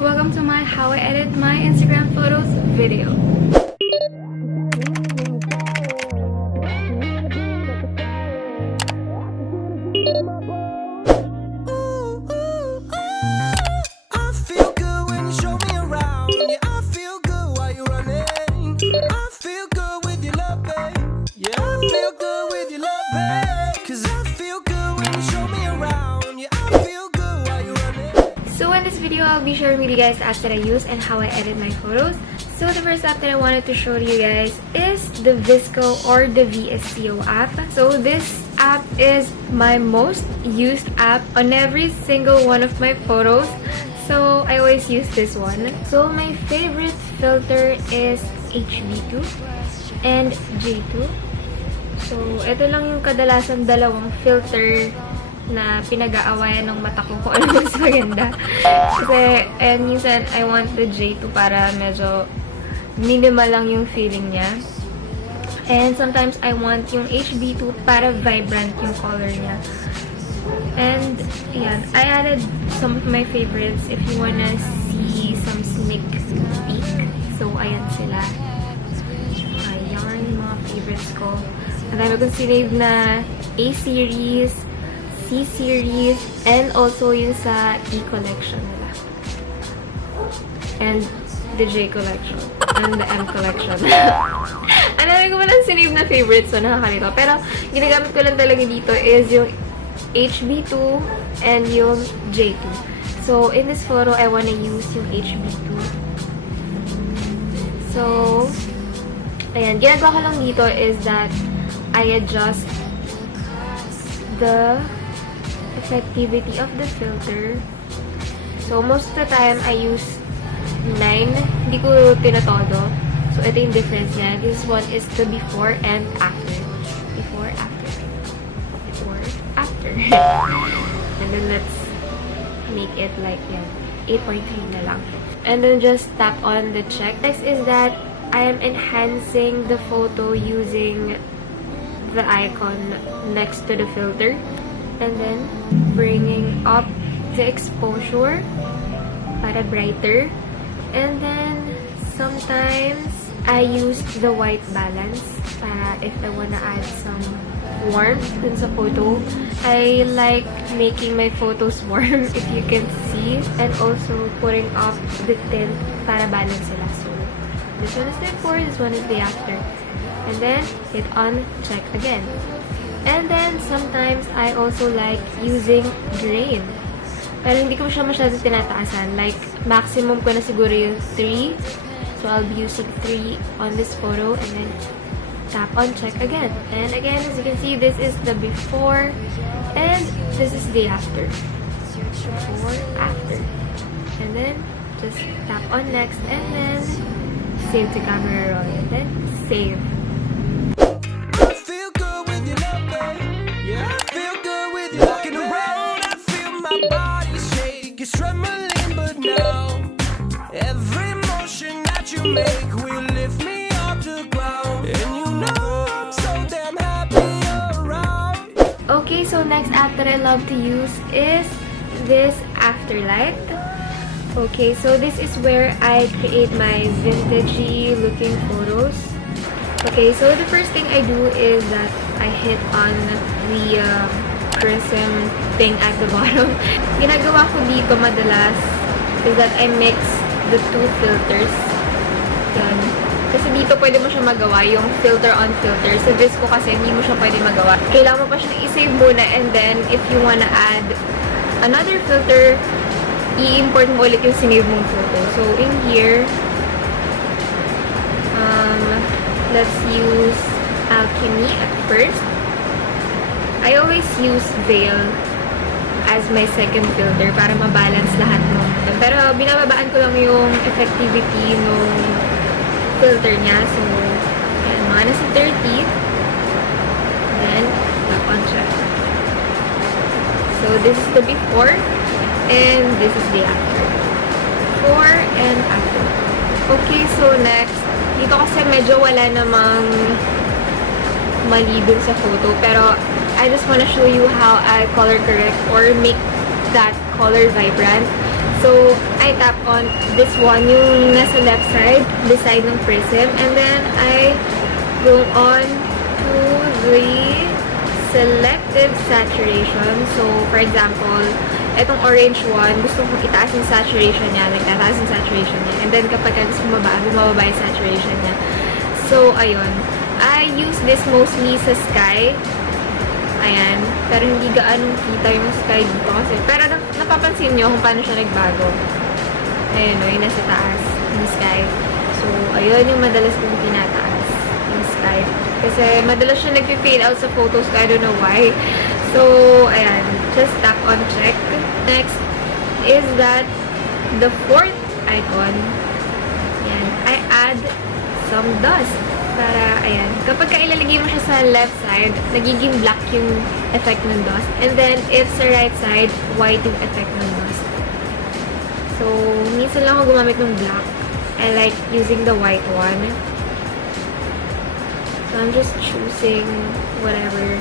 Welcome to my how I edit my Instagram photos video. I'll be sharing with you guys the apps that I use and how I edit my photos. So the first app that I wanted to show you guys is the VSCO or the VSCO app. So this app is my most used app on every single one of my photos. So I always use this one. So my favorite filter is HB2 and J2. So ito lang yung kadalasan dalawang filter na pinag-aawayan ng mata ko kung ano mas maganda. Kasi, and minsan, I want the J2 para medyo minimal lang yung feeling niya. And sometimes, I want yung HB2 para vibrant yung color niya. And, yan. I added some of my favorites if you wanna see some sneak peek. So, ayan sila. Ayan, yung mga favorites ko. Ang dami kong sinave na A-series, C-series, and also yung sa E-collection nila. And the J collection. And the M collection. Ang dami ko palang sinave na favorites, so nakakalito. Pero, ginagamit ko lang talaga dito is yung HB2 and yung J2. So, in this photo, I wanna use yung HB2. So, ayan. Ginagawa ko lang dito is that I adjust the effectivity of the filter. So, most of the time, I use 9. Hindi ko tinatodo. So, ito yung difference niya. This one is the before and after. Before, after. Before, after. And then, let's make it like yan. 8.3 na lang. And then, just tap on the check. Next is that I am enhancing the photo using the icon next to the filter. And then, bringing up the exposure para brighter. And then, sometimes, I use the white balance para if I wanna add some warmth dun sa photo. I like making my photos warm, if you can see. And also, putting up the tint para balance sila. So, this one is the before, this one is the after. And then, hit on check again. And then, sometimes, I also like using grain. Pero hindi ko siya masyado tinataasan. Like, maximum ko na siguro yung 3. So, I'll be using 3 on this photo. And then, tap on check again. And again, as you can see, this is the before. And this is the after. Before, after. And then, just tap on next. And then, save to camera roll. And then, save. It's trembling, but now every motion that you make will lift me off the ground. And you know I'm so damn happy around. Okay, so next app that I love to use is this Afterlight. Okay, so this is where I create my vintagey looking photos. Okay, so the first thing I do is that I hit on the prism thing at the bottom. Ginagawa ko dito madalas is that I mix the two filters. Yan. Kasi dito pwede mo siya magawa, yung filter on filter. Sa VSCO kasi hindi mo siya pwede magawa. Kailangan mo pa siya i-save muna, and then if you wanna add another filter, i-import mo ulit yung sinave mong photo. So in here, let's use Alchemy at first. I always use Veil as my second filter para mabalance lahat nung. Pero binababaan ko lang yung effectivity nung filter niya. So, ayan, mga nasa 30. Then, tap on check. this is the before, and this is the after. Before and after. Okay, so next, dito kasi medyo wala namang mali dun sa photo, pero I just wanna show you how I color correct or make that color vibrant. So, I tap on this one, yung nasa left side, the side ng prism, and then I go on to the selective saturation. So, for example, itong orange one, gusto kong itaas yung saturation niya, nagtataas yung saturation niya. And then, kapag gusto bumaba yung saturation niya. So, ayun. I use this mostly sa sky. Ayan. Pero hindi gaanong kita yung sky dito kasi. Pero napapansin nyo kung paano siya nagbago. Ayun o, yung nasa taas. Yung sky. So, ayun yung madalas kong tinataas. Yung sky. Kasi madalas siya nag-fade out sa photos ko. I don't know why. So, ayan. Just tap on check. Next is that the fourth icon. Ayan. I add some dust. Para, ayan. Kapag ilalagay mo siya sa left side, nagiging black yung effect ng dust. And then, if sa right side, white yung effect ng dust. So, minsan lang ako gumamit ng black. I like using the white one. So, I'm just choosing whatever.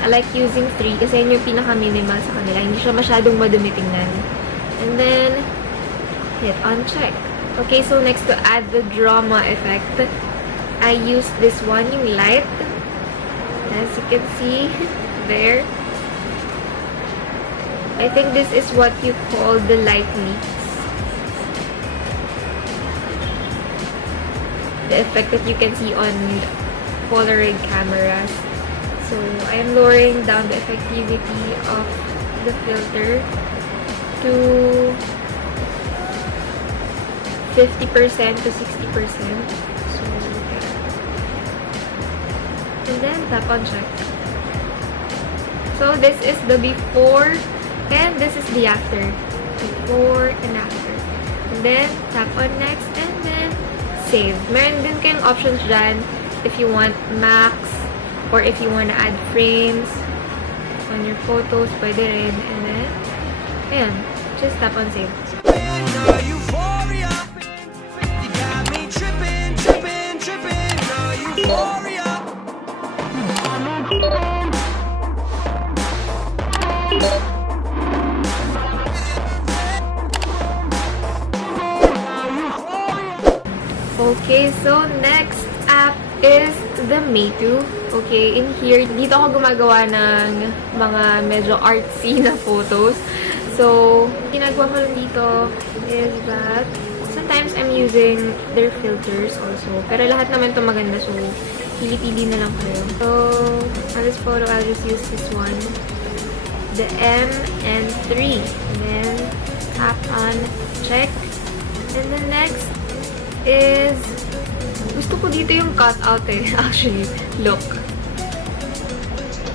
I like using 3 kasi yun yung pinaka-minimal sa kanila. Hindi siya masyadong madumi tingnan. And then, hit on check. Okay, so next to add the drama effect, I use this one, yung light. As you can see, there. I think this is what you call the light leaks. The effect that you can see on Polaroid cameras. So, I am lowering down the effectivity of the filter to 50% to 60%. And then tap on check. So this is the before and this is the after. Before and after. And then tap on next and then save. Meron din kayong options dyan if you want max or if you want to add frames on your photos, pwede rin. And then, ayan, just tap on save. Okay, so next app is the Meitu. Okay, in here, dito ako gumagawa ng mga medyo artsy na photos. So, ginagawa ko lang dito is that sometimes I'm using their filters also. Pero lahat naman to maganda, so pili-pili na lang kayo. So, on this photo, I'll just use this one. The M and 3. And then, tap on check. And the next is, gusto ko dito yung cutout eh. Actually, look.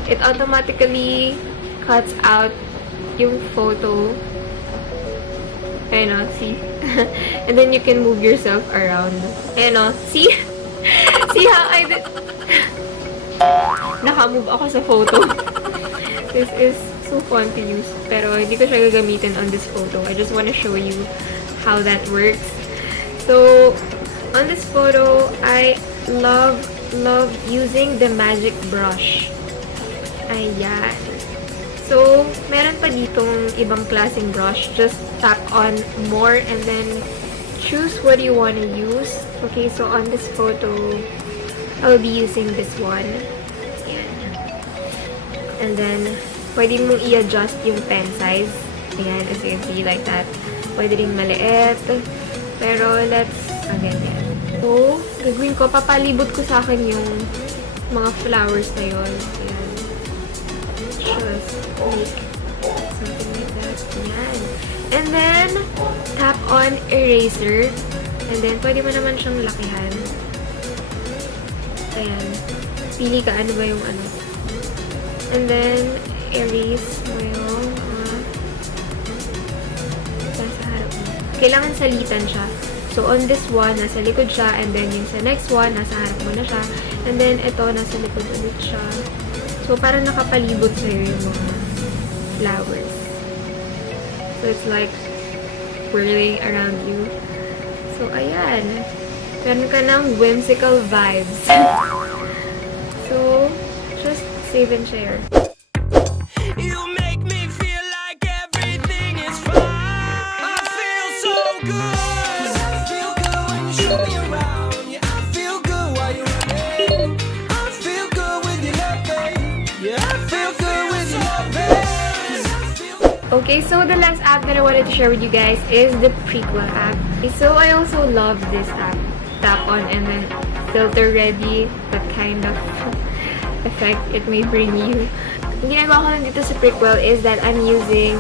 It automatically cuts out yung photo. Ayun o, see? And then you can move yourself around. Ayun o, see? See how I did? Naka-move ako sa photo. This is so fun to use. Pero hindi ko siya gagamitin on this photo. I just wanna show you how that works. So, on this photo, I love using the magic brush. Ayan. So, meron pa ditong ibang klaseng brush. Just tap on more and then choose what you want to use. Okay, so on this photo, I'll be using this one. Ayan. And then, pwede mong i-adjust yung pen size. Ayan, as you can see, like that. Pwede rin maliit. Pero, let's, ganyan. So, gagawin ko, papalibot ko sa akin yung mga flowers na yun. Ayan. Just make something like that. Ayan. And then, tap on eraser. And then, pwede mo naman siyang lakihan. Ayan. Pili ka, ano ba yung ano. And then, erase mo yung nasa harap mo. Kailangan salitan siya. So, on this one, nasa likod siya. And then, yung sa next one, nasa harap mo na siya. And then, ito, nasa likod ulit siya. So, parang nakapalibot sa'yo yung mga flowers. So it's like whirling around you. So ayan. Meron ka ng whimsical vibes. So, just save and share. You make me feel like everything is fine. I feel so good. I feel good when you show me around. Yeah, I feel good while you're running. I feel good with your loving. Yeah, I feel good with your loving. Okay, so the last app that I wanted to share with you guys is the Prequel app. So I also love this app. Tap on and then filter ready, that kind of effect it may bring you. Ang ginagawa ko lang dito sa Prequel is that I'm using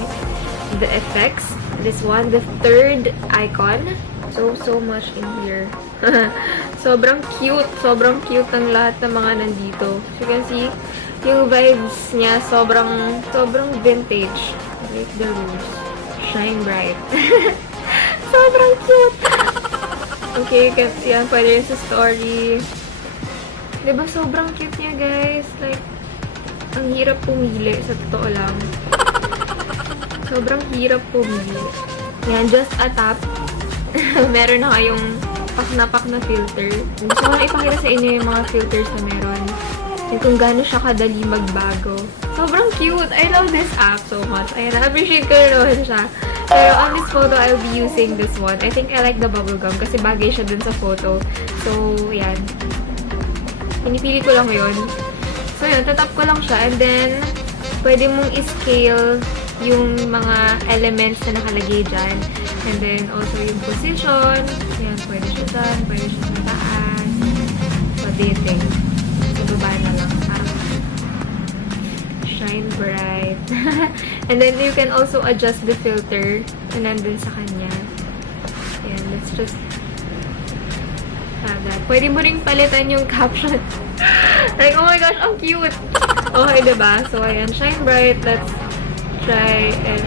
the effects. This one, the third icon. So much in here. Sobrang cute. Sobrang cute ng lahat ng mga nandito. So you can see, yung vibes niya sobrang vintage. Break the rules. Shine bright. Sobrang cute. Okay, kasi yan, pwede rin sa story. Diba, sobrang cute niya, guys. Like, ang hirap pumili, sa totoo lang. Sobrang hirap pumili. Yan, just a tap. Meron na kayong pak na filter. Gusto ko na ipakita sa inyo yung mga filters na meron. Yung kung gaano siya kadali magbago. Sobrang cute! I love this app so much. Ayan, na-appreciate ko na naman siya. Pero on this photo, I'll be using this one. I think I like the bubblegum kasi bagay siya dun sa photo. So, yan. Pinipili ko lang yun. So, yun. Tatap ko lang siya. And then, pwede mong i-scale yung mga elements na nakalagay dyan. And then, also yung position. Yan. Pwede siya dyan. Pwede siya sa taas. What do you think? So, baba na lang. Parang shine bright. And then, you can also adjust the filter na nandun sa kanya. Ayan, let's just have that. Pwede mo ring palitan yung caption. Like, oh my gosh, ang cute! Okay, diba? So, ayan, shine bright. Let's try and...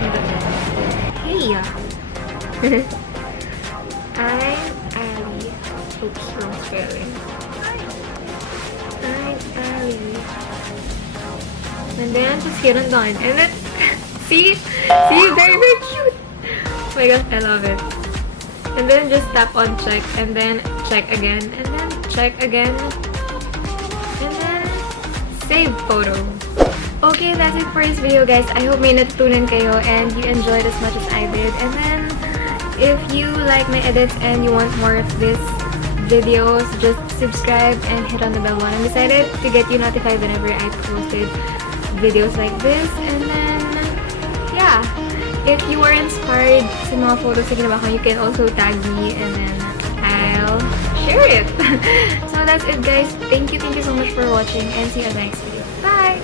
Hey! I'm Ali. Oops, wrong spelling. I'm Ali. And then, just get it done. And then, see? See? Very, very cute! Oh my gosh, I love it. And then, just tap on check. And then, check again. And then, check again. And then, save photo. Okay, that's it for this video, guys. I hope may natutunan kayo and you enjoyed as much as I did. And then, if you like my edits and you want more of this videos, just subscribe and hit on the bell button beside it to get you notified whenever I posted videos like this. And then, yeah, if you were inspired sa mga photos na ginawa ko, you can also tag me and then I'll share it. So that's it, guys. Thank you so much for watching and see you in the next video. Bye!